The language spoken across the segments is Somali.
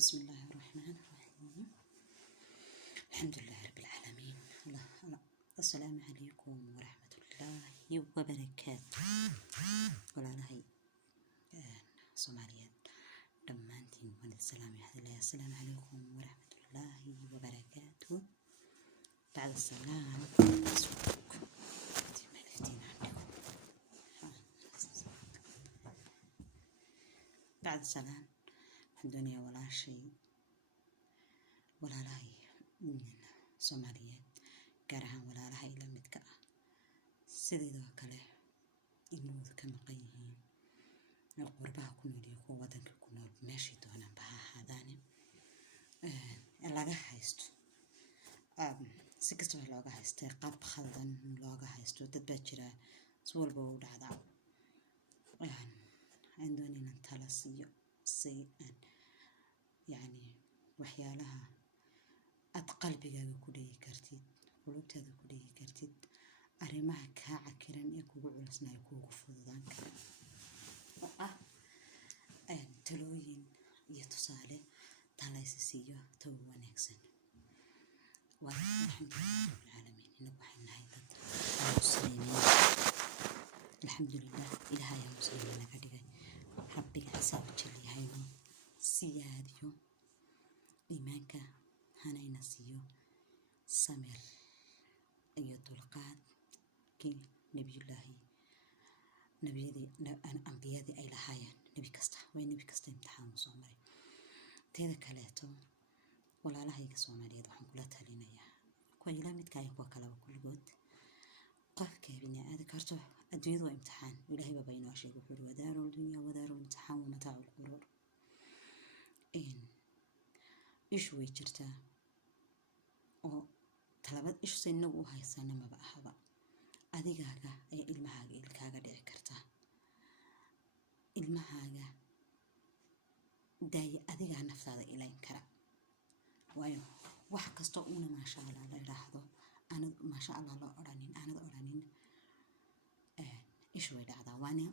بسم الله الرحمن الرحيم. الحمد لله رب العالمين. الله السلام عليكم ورحمة الله وبركاته. ولا لهي صوماليات دمانتين من السلام عليكم. السلام عليكم ورحمة الله وبركاته. بعد السلام بعد السلام الدنيا ولا شيء ولا لهي من صوماليات كارهان ولا لهي لمد كأ سيدو كله إنه كم قيهين القربة كنول يكون ودنك كنول ماشي دونا بها هذاني اللغة هايستو سكستو اللغة هايستو قاب خلدن اللغة هايستو تتبجرا سوال بود عداو عندوني نتلاسيو سيئا يعني وحيالها أتقلبي كلي كرتيد قلوبت هذا كلي كرتيد أريمها كاعكرن يكوجو علسنا يكوجو فضان كذا تلوين يتصالح تلايسيو تو ونكسن والحمد لله رب العالمين إنك وحنا هيدا المسلمين الحمد لله إلها يا مسلمين كذا ربي حساب جلي هينو سياديو إيمانك هنا ينسيو سمر أيضا القاد كي نبي الله أنبياء أي لحياة نبي كسته وين نبي كسته امتحان صومري تيذا كلاته ولا لهي كصومري ضحن كلها تهلينا يا كويلا متكاي وكلا وكل جود قف كابيني هذا كرتو أدوير وامتحان إلهي ببينه شيء وحول ودار الدنيا ودار الامتحان ومتاع الغرور إيش ويجرته أو طلبت إيش سنة وهاي سنة ما بأحبا أديكاga أي ilmahaaga ilkaaga dhici karta ilmahaaga daay adiga naftaada ilayn kara waayo wax kasto una ma sha Allah la yiraahdo anad ma sha Allah la oranin anad oranin إيش way dhacdaa waana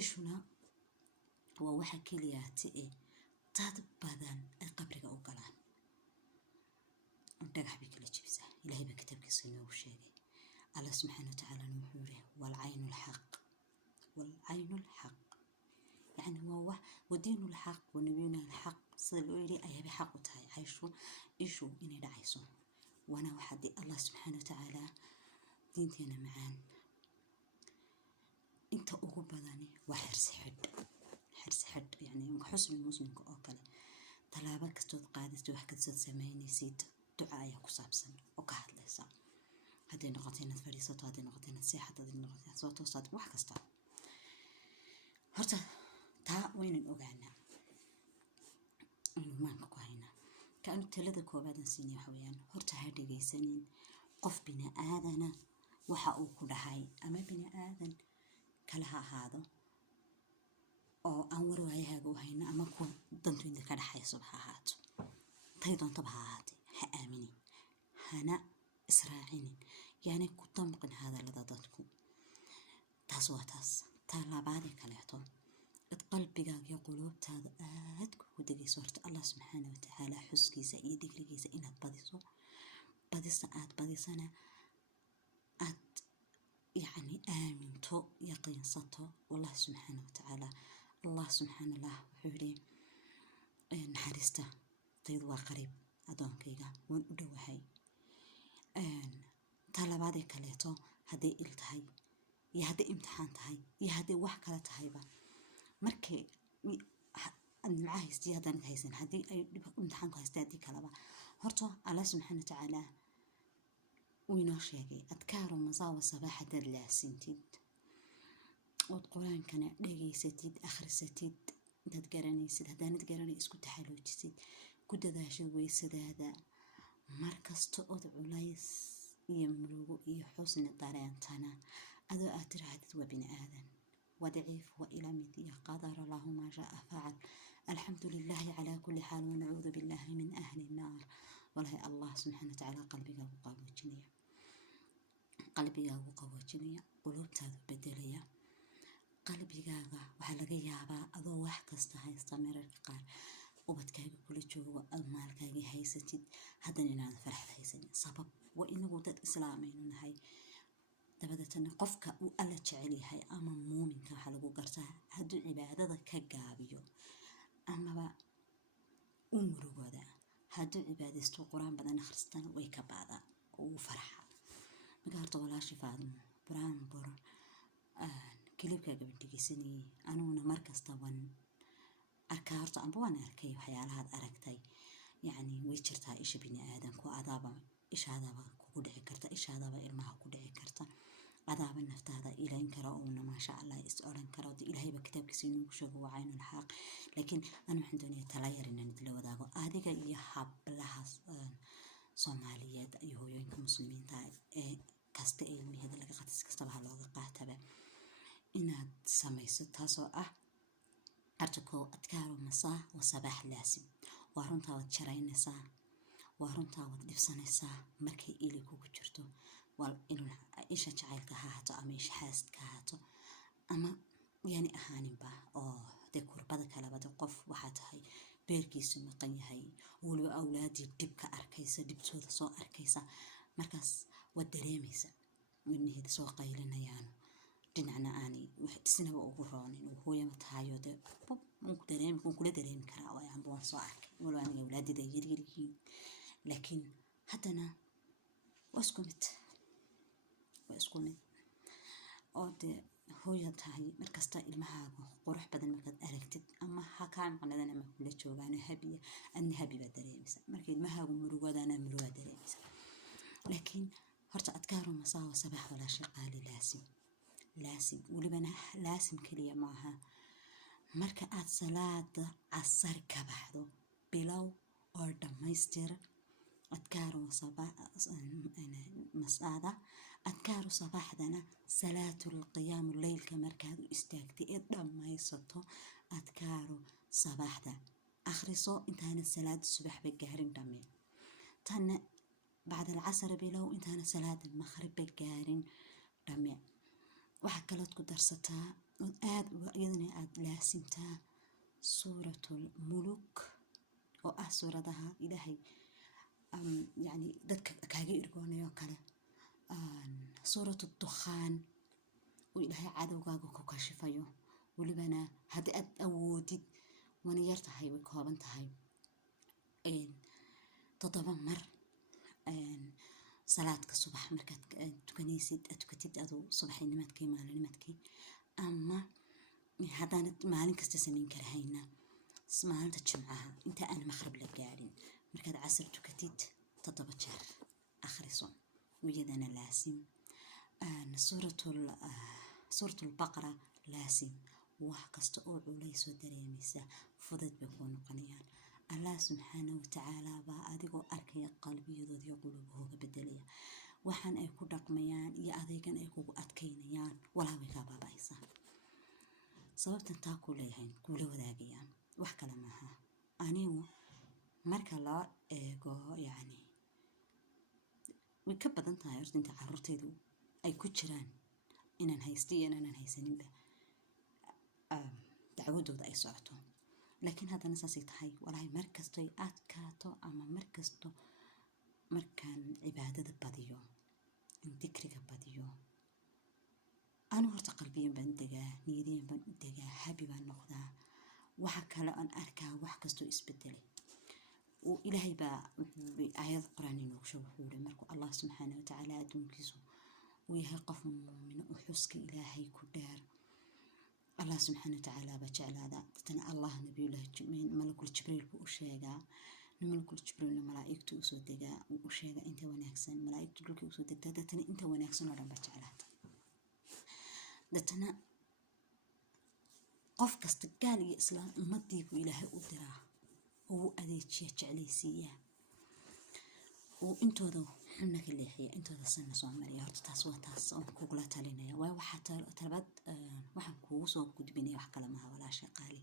ishuna waa waxa kaliya dad badan ay qabriga u galaan dhagax bi kala jibisa ilaahay ba kitabkiisa inoo sheegay الله سبحانه وتعالى نحوره والعين الحق يعني هو ودين الحق ونبينا الحق صلوا لي أيه بحق تاي عيشوا إيشوا إني دعيسوا وأنا وحدي الله سبحانه وتعالى دينتنا معان أنت أقول بدني وحرس حد يعني حسن المسلم كأكل طلابك استود قادس وحكت صد سمايني سيد دعاء كصابسن وكهد لسا هذه نقطتين فريسات هذه نقطتين سياحة هذه نقطتين صوت وصوت وحكستا هرتا تا وين الأوجعنا ما نقول هنا كأنه تلذ كوبادن سيني حويان هرتا هذه جيسانين قف بنا آذنا وحقوق كل هاي أما بنا آذن كلها هذا أو أمر وعيها جوهينا أما كون ضمن ذكر حي صبحات تيضا طبعا هآمنين هنا إسرائيل يعني كتمقن هذا لضدتكم تاسواتاس تلا بعد كلاتهم القلب يقولوا هذا أهدك ودقي صورة الله سبحانه وتعالى حسكي سعيد ذكري سئنا بدي سنة يعني آمن تو يقين صته والله سبحانه وتعالى الله سبحانه الله وحوري نحرسته طيب وقريب أدون كيغا ونقدو هاي طلباتي كليتو هدي إلتهاي يا هدي امتحان تهاي يا هدي wax kala tahayba markii aan haysti hadan haysan hadii ay imtixaan ku haystay kalaba horto Allah subhanahu wa ta'ala وينو sheegay adkaaro masaawa sabaxada laasintid oo quraankana dhageysatid akhrisatid dad garanaysid hadanad garanay isku taxaluujisid ku dadaashay weysadaada markasto oo culays iyo murugo iyo xusn dareentana adoo aad tirahdid waa bini aadan وضعيف وإلى مدية قدر الله ما شاء فعل الحمد لله على كل حال ونعوذ بالله من أهل النار والله الله سبحانه وتعالى قلبك وقوة قلوبتها بدلية قلبك وحلقة يابا أضو وحكستها يستمر القار ubadkaaga kula joogo aad maalkaagii haysatid haddana inaad farxad haysanin sabab waa inagu dad islaamaynu nahay dabadeetana qofka uu alla jecel yahay ama muuminka waxaa lagu gartaa hadduu cibaadada ka gaabiyo amaba u murugooda hadduu cibaadaysto qur-aan badan akhristana way ka baadaa uu farxa marka horta walaashii Faadimo buraanbur kilibkaaga bandhigaysanayay anuguna markasta waan arkaa horta amba waan arkay waxyaalahaad aragtay yacni way jirtaa isha bini aadanku adaaba ishaadaba kugu dhici karta ishaadaba ilmaha ku dhici karta adaaba naftaada ilayn kara oona maasha allah is odhan kara ilaahayba kitaabkiisa inoogu sheego waa caynul xaq laakiin anu waxaan doonayaa tala yar inaan idila wadaago adiga iyo hablaha Soomaaliyeed iyo hooyooyinka muslimiinta ee kasta ee ilmaheeda laga qatis kastaba ha looga qaataba inaad samayso taasoo ah artiko adkaaro masaa wa sabaax laasim waa runtaa waad jaraynaysaa waa runtaa waad dhibsanaysaa markay ili kugu jirto wal inuu isha jacaylka ha haato ama isha xaasidka ha haato ama yani ahaaninba oo dee kurbada kaleba de qof waxaa tahay beerkiisu maqan yahay waliba awlaadii dhib ka arkaysa dhibtooda soo arkaysa markaas waad dareemaysa wadnaheeda soo qaylinayaan dhinacna aanay wax dhisnaba ugu roonin hooyama tahayo de kula dareemi karaa oo aanba waan soo arkay waliba aniga awlaadida yaryar yihiin laakiin haddana waa isku mid oo dee hooya tahay markasta ilmahaaga qurux badan markaad aragtid ama ha kaa maqnadan ama kula joogaan habiya adna habi baad dareemaysa marka ilmahaagu murugoodana murugaa dareemaysa laakiin horta adkaaro masaa wa sabaax walaashay qaali laasim walibana laasim keliya maaha marka aad salaada casar ka baxdo bilow oo dhammaystir adkaaro masaada adkaaro sabaaxdana salaatul qiyaam leylka markaad u istaagtay ee dhammaysato adkaaro sabaaxda akhriso intaana salaada subaxba gaarin dhamme tana bacda alcasar bilow intaana salaada maqribba gaarin dhamme waxa kalood ku darsataa aad iyadana aad laasimtaa suuratul muluk oo ah suuradaha ilaahay يعني dadka kaaga irgoonayo kale suuratu dukhaan oo ilaahay cadowgaaga ku kashifayo walibana haddii aad awoodid wana yar tahay way kooban tahay 7 mar salaadka subax markaad tukanaysid tukatid adoo subaxnimadkii maalinimadkii ama haddaanad maalin kasta samayn karahayna maalinta jimcaha inta aan maqrib la gaarin markaad casar tukatid 7 jeer akhriso wiyadana laasim suuratul baqara laasim wax kasta oo culaysoo dareemaysa fudud bay kuu noqonayaan allah subxaanahu watacaala baa adigoo arkaya qalbiyadooda iyo qulubahooga bedelaya waxaan ay ku dhaqmayaan iyo adeegan ay kugu adkaynayaan walaa way kaa baaba'aysaa sababtan taa ku leeyahay kula wadaagayaan wax kale maaha anigu marka loo eego yani way ka badan tahay horta inta carruurtaydu ay ku jiraan inaan haysto iyo inaanan haysaninba dacwadooda ay socoto laakiin haddana saasay tahay walaahi markastoy adkaato ama markasto markaan cibaadada badiyo in dikriga badiyo anu horta qalbiyan baan degaa niyadiyan baan u degaa habi baan noqdaa waxa kale aan arkaa wax kastoo isbedelay ilaahay baa aayad quraan inoogu sheego wuxuu yiri markuu allah subxaanahu watacaala adduunkiisu uu yahay qof muumin u xuska ilaahay ku dheer allah subxaanahu watacaala baa jeclaada dadna allah nabiyullaahi malakul jibriil buu u sheegaa malakul jibriilna malaa'igtu u soo degaa uu u sheegaa inta wanaagsan malaa'igtu dhulka u soo degtaa dadna inta wanaagsan oo dhan baa jeclaata dadna qof kasta gaal iyo islaam ummadii buu ilaahay u diraa oo adeejiya jeclaysiiya oo intooda xunna ka leexiya intooda sanna soo mariya horta taas waa taas oo kugula talinaya waa waxa talabad waxaan kugu soo gudbinaya wax kale maaha walaashay qaali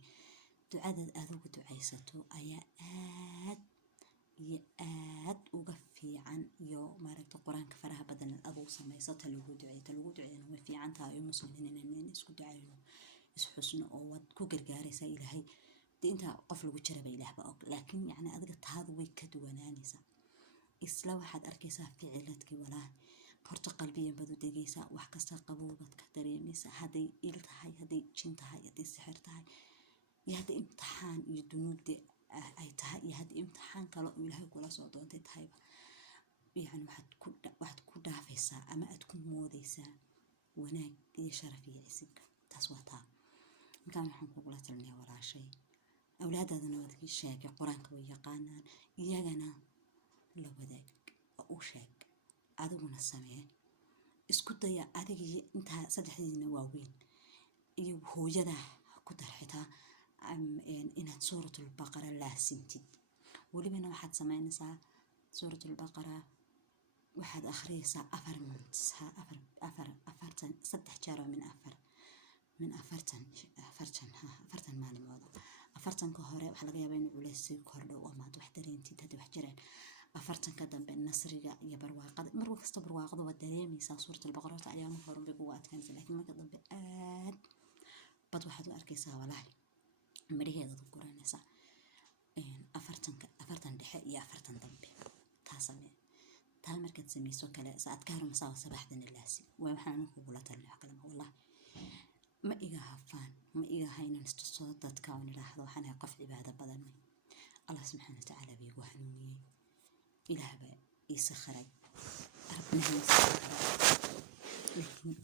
ducadaad aad ugu ducaysato ayaa aad uga fiican iyo maaragta quraanka faraha badan aad u samayso lagu duceeyna way fiican tahay muslimiin inaan isku ducayno isxusno oo wad ku gargaaraysa ilaahay dee intaa qof lagu jaraba ilaahba og, laakiin yacni adiga taadu way ka duwanaanaysaa. isla waxaad arkaysaa ficiladkii walaal horta qalbiyan baad u degaysaa, wax kasta qabowbaad ka dareemaysaa, hadday il tahay, hadday jin tahay, hadday sixir tahay, iyo hadday imtixaan iyo dunuubde ay tahay, iyo hadday imtixaan kale oo ilaahay kula soo doontay tahayba, yacni waxaad ku dhaafaysaa ama aad ku moodaysaa wanaag iyo sharaf iyo cisinka. taas waa taa. markaan waxaan kugula talinayaa walaashay, awlaadaadana waad ii sheegay qur-aanka way yaqaanaan, iyagana la wadaag oo u sheeg, adiguna samee. isku daya adiga iyo intaa saddexdiina waaweyn iyo hooyadaa ku dar xitaa inaad suuratulbaqara laasintid. welibana waxaad samaynaysaa suuratulbaqara waxaad akhriyaysaa 3 jeer oo min 40 maalmood. 40 hore waxaa laga yaabaa inuu culays sii kordho oo maad wax dareentid haddii wax jireen. 40 dambe nasriga iyo barwaaqada, mar kasta barwaaqada waa dareemaysaa. suuratulbaqara ayaa mar hore ugu adkaanaysa, laakiin marka dambe aad bad waxaad u arkaysaa walaahi midhaheedaad u guranaysaa. 40 dhexe iyo 40 dambe taa samee. taa markaad samayso kale saadkaaru masaa sabaxdana laasim waa waxaan kugula talin wax kale wallahi ma iga hafaan, ma iga haynan istusoo dadka oo nidhaahdo waxaan ahay qof cibaado badan. allah subxaana watacaala baa igu hanuuniyey, ilaah baa ii sakhiray, rabbina ii sakhiray. laakiin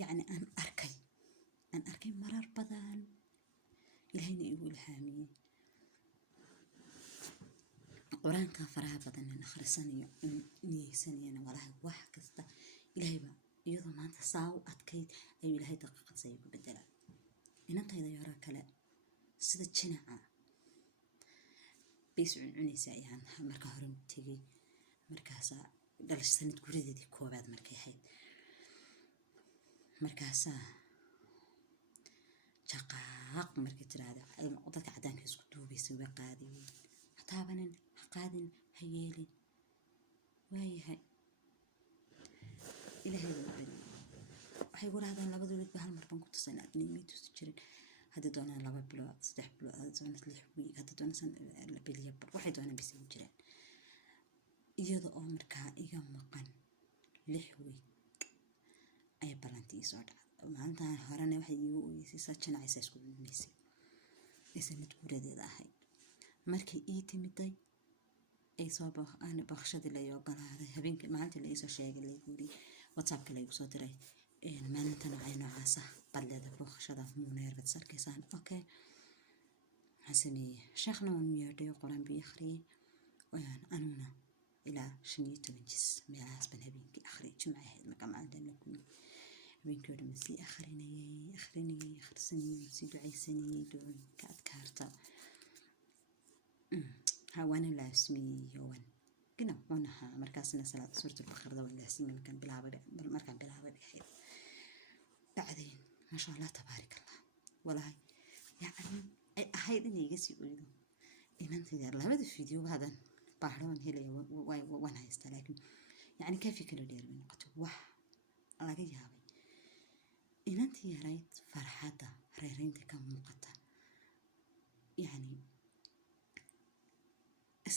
yacni aan arkay marar badan ilaahayna igu ilhaamiyey. qur-aanka faraha badan aan akhrisanayo niyeysanayana walahi wax kasta ilaahayba iyadoo maanta saa u adkayd ayuu ilaahay daqiiqad say ugu bedelaa. inantayda yaro kale sida jinaca bay cunaysaa ayaan marka hore tegay, markaasaa dhalash sanad gurideedii koobaad markay ahayd, markaasaa jaqaaq markay tiraahdo dadka cadaanka isku duubaysa way qaadiyeen, hataabanin ha qaadin ha yeelin. waayahay ilaahay baa bari waxay ku dhahdaan 2 wiilba hal mar baan ku tusan adnimay tusi jirin, haddii doonaan 2 bilood 3 bilood, haddii doonaan 6 wiig, haddii doonaan bilya bar, waxay doonaan bisi u jiraan. iyada oo markaa iga maqan 6 wiig ay balantii soo dhacday. maalintan horena waxay iigu ooyeysay jinacaysa isku cuninaysay ee sanad guuradeeda ahayd. markay ii timiday ay soo baqshadii la ogolaaday habeenkii maalintii la isoo sheegay la guuri whatsappka la igu soo diray maalintan ay noocaasa badleeda baqshada muuneerad sarkaysaan. okay waxaan sameeyey sheekhna waan yeedhay quraan bii akhriyey, anuna ilaa 15 jis meelahaas baan habeenkii akhriyay. jumca ahayd marka maalintan la kulmay, habeenkii oo dhan sii akhrisanayay sii ducaysanayay ducooyinka adkaarta وانا لاسمي يوان قلنا وانا مركزنا صلاة سورة البقرة ولا لاسمي مكان بلعبة بحير. بعدين ما شاء الله تبارك الله والله يعني هاي دنيا يجلس يقولوا إن أنت دار لا بد الفيديو هذا بحرون هلا وانا يستلاكم يعني كيف يكلوا دير من قطو وح الله جابي إن أنت يا ريت فرحتها ريرين كم مقطع يعني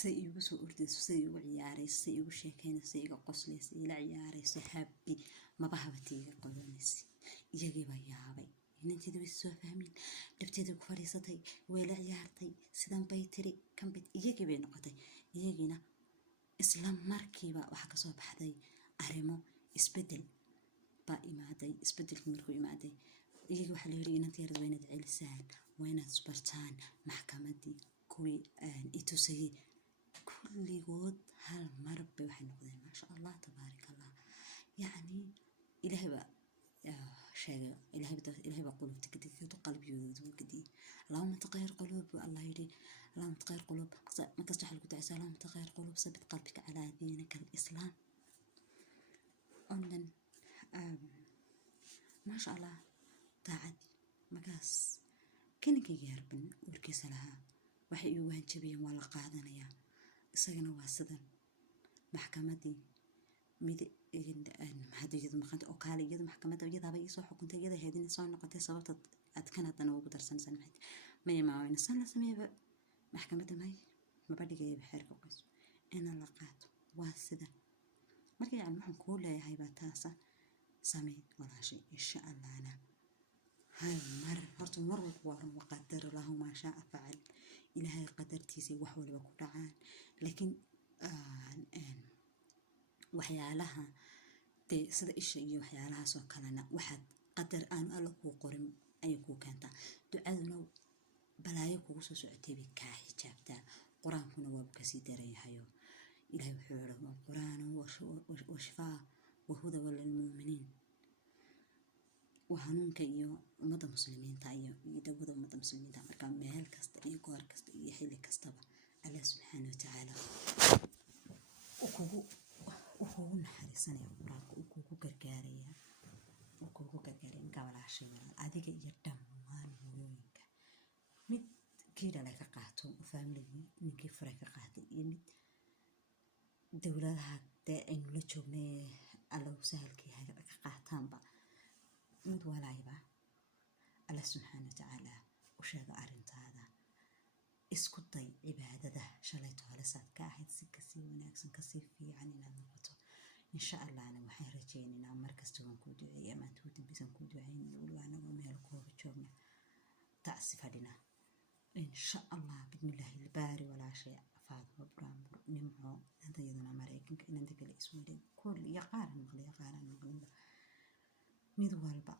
say igu soo ordayso, say igu ciyaarayso, say igu sheekaynayso, say igu qoslayso, ila ciyaarayso happy maba habatiiga qodanayso. iyagii baa yaabay inanteedu way soo fahmeen, dhabteedu ku fadhiisatay, way la ciyaartay, sidan bay tiri kan bay iyagii bay noqotay. iyagiina isla markiiba waxa ka soo baxday arrimo isbedel baa imaaday. isbedelku markuu imaaday iyagii waxaa la yiri inanteedu waa inaad celisaan, waa inaad isbartaan. maxkamadii kuwii itusayay kulligood hal mar bay waxay noqdeen maasha allah tabaarak allah. yacni ilaahay baa sheegay, ilaahay baa qulubta kadib qalbiyooda uu kadib اللهم تغير قلوب الله يري اللهم تغير قلوب ما تستحل كتعسى اللهم تغير قلوب ثبت قلبك على دينك الإسلام. أولاً ما شاء الله تعد مقاس كنك يجربن وركيس لها waxay ugu hanjabiyeen waa la qaadanaya. isagana waa sidan maxkamadii mid maxaad iyadu maqanta oo kaale iyadu maxkamadda iyadaaba iisoo xukuntay iyada heedin soo noqotay sababta aad kan haddana ugu darsanaysan maxay maya maawayna san la sameeyaba maxkamadda maba dhigayaba xeerka qoys ina la qaato waa sida marka yani waxaan kuu leeyahay baa taasa samee walaashay insha allahna hal mar horta mar walba waa run waqadar lahu maa shaa facal ilaahay qadartiisii wax waliba ku dhacaan laakiin waxyaalaha dee sida isha iyo waxyaalahaas oo kalena waxaad qadar aan alla kuu qorin ayay kuu keentaa ducaduna balaayo kugu soo socotay bay kaa xijaabtaa qur-aankuna waaba kasii daranyahayo ilaahay wuxuu yihi waa qur-aan washifaa wahuda lilmuuminiin وهنونك iyo umada muslimiinta iyo dawada umada muslimiinta marka meel kasta iyo goor kasta iyo xilli kastaba Allah subhanahu wa ta'ala ugu naxariisanaya quraanka ugu gargaaraya gabalaashay adiga iyo dhammaan hooyooyinka mid kiida laga qaato family ninkii furay ka qaatay iyo mid dawladaha aynu la joognay Allah sahalkii ka qaataanba mid walayba Allah subhanahu wa ta'ala u sheega arintaada isku day cibaadada shalay toolasaad ka ahayd si kasii wanaagsan kasii fiican inaad noqoto insha Allahna waxaan rajaynaynaa markasta waan ku duceeyaa ma intuu dambisan ku duceeyay walaana meel kooba joogna taasi fadhina insha Allah bismillahi albaari wala shay faadmo buraanbur nimco hadayaduna mareykanka inaan degala isweyday kul iyo qaaran maqlay mid walba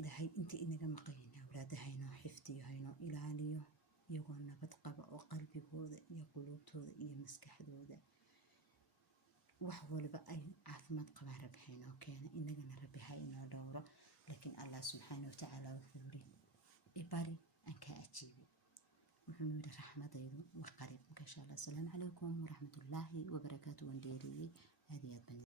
ilaahay intii inaga maqayna awlaadahayna xifdiyahayna ilaaliyo iyagoo nabad qaba oo qalbigooda iyo qulubtooda iyo maskaxdooda wax walba ay caafimaad qabaan rabxayna keena inagana rabbi hayna dhowro laakiin Allah subhanahu wa ta'ala wuxuu yiri ibari anka ajiibi wuxuu yiri raxmadaydu wa qarib insha Allah. Assalamu alaykum wa rahmatullahi wa barakatuh.